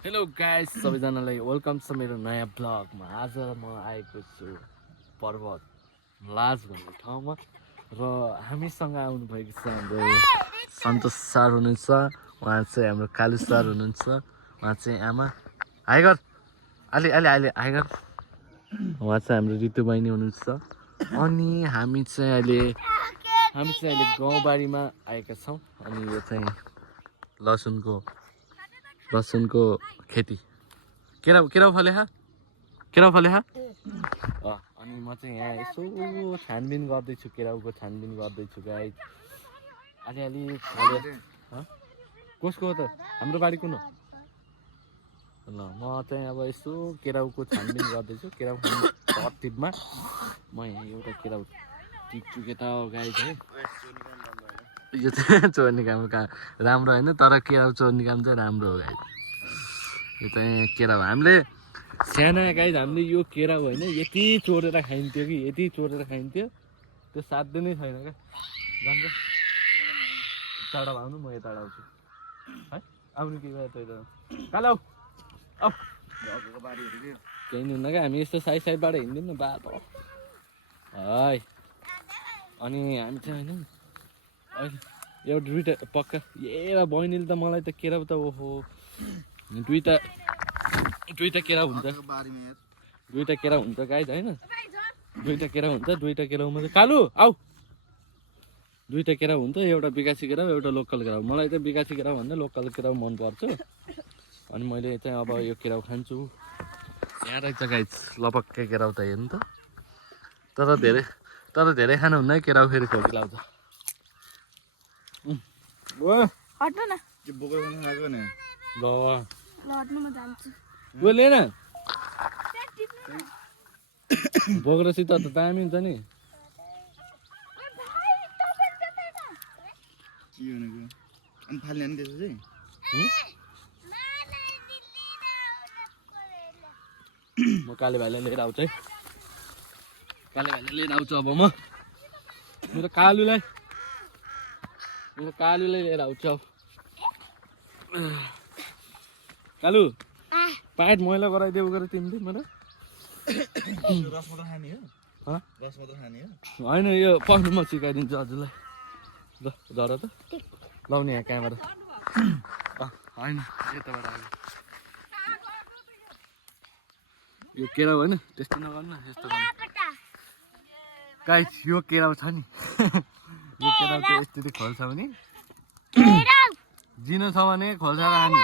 Hello guys सबैजनालाई welcome छ मेरो नयाँ ब्लगमा। आज म आएको छु पर्वत लाज भन्ने ठाउँमा र हामीसँग आउनुभएको छ हाम्रो सन्तोष सर हुनुहुन्छ, उहाँ चाहिँ हाम्रो कालु सर हुनुहुन्छ, उहाँ चाहिँ आमा हाइगर अलि अलि अहिले हाइगर, उहाँ चाहिँ हाम्रो ऋतु बहिनी हुनुहुन्छ। अनि हामी चाहिँ अहिले गाउँबारीमा आएका छौँ। अनि यो चाहिँ लसुनको खेती केराउ फले अनि म चाहिँ यहाँ यसो छानबिन गर्दैछु, केराउको छानबिन गर्दैछु गाइस। अलि फले कसको हो त? हाम्रो बारी कुन हो? ल म चाहिँ अब यसो केराउको छानबिन गर्दैछु। केराउ तरतिबमा म यहाँ एउटा केराउ टिप्छु के त गाइस है। यो चाहिँ चोर्ने काम राम्रो होइन, तर केराउ चोर्ने काम चाहिँ राम्रो हो गाइस। यो चाहिँ केराउ हामीले साना गाइस, हामीले यो केराउ होइन यति चोरेर खाइन्थ्यो कि यति चोरेर खाइन्थ्यो, त्यो साध्य नै छैन क्या। जान्छ टाढा आउनु, म यता आउँछु है। आउनु के भयो त कालो औ केही नि हुन्न क्या। हामी यस्तो साइडबाट हिँड्दिउँ न बाटो है। अनि हामी चाहिँ होइन अहिले एउटा दुइटा पक्का ए बहिनीले त मलाई त केराउ त ओहो दुईटा केराउ हुन्छ, दुईटा केराउ हुन्छ गाइस होइन। दुईटा केराउ हुन्छ, दुईटा केराउमा चाहिँ कालु आऊ, दुईटा केराउ हुन्छ, एउटा बिकासी केराउ एउटा लोकल केराउ। मलाई चाहिँ बिकासी केराउ भन्दा लोकल केराउ मनपर्छ। अनि मैले चाहिँ अब यो केराउ खान्छु। यहाँ रहेछ गाइस लपक्कै केराउ त हेर्नु त, तर धेरै खानु हुन्न है, केराउ फेरि खोकी लाउँछ। हट्नु न ल ले न बोक्रोसित त दामी हुन्छ नि। म काले भाइलाई लिएर आउँछु है, काले भाइलाई लिएर आउँछु अब म मेरो कालुलाई लिएर आउँछु। अब कालु पाइट मैला गराइदेऊ गरेर तिमीले मेरो होइन, यो पक्नु म सिकाइदिन्छु हजुरलाई। ल झर त लाउने यहाँ क्यामेरा होइन यताबाट आयो। यो केराउ होइन त्यस्तो नगर्नु, यस्तो गर्नु गाइस। यो केराउ छ नि यो केराउ चाहिँ यस्तरी खोल्छ भने जिनो छ भने खोल्छ र हामी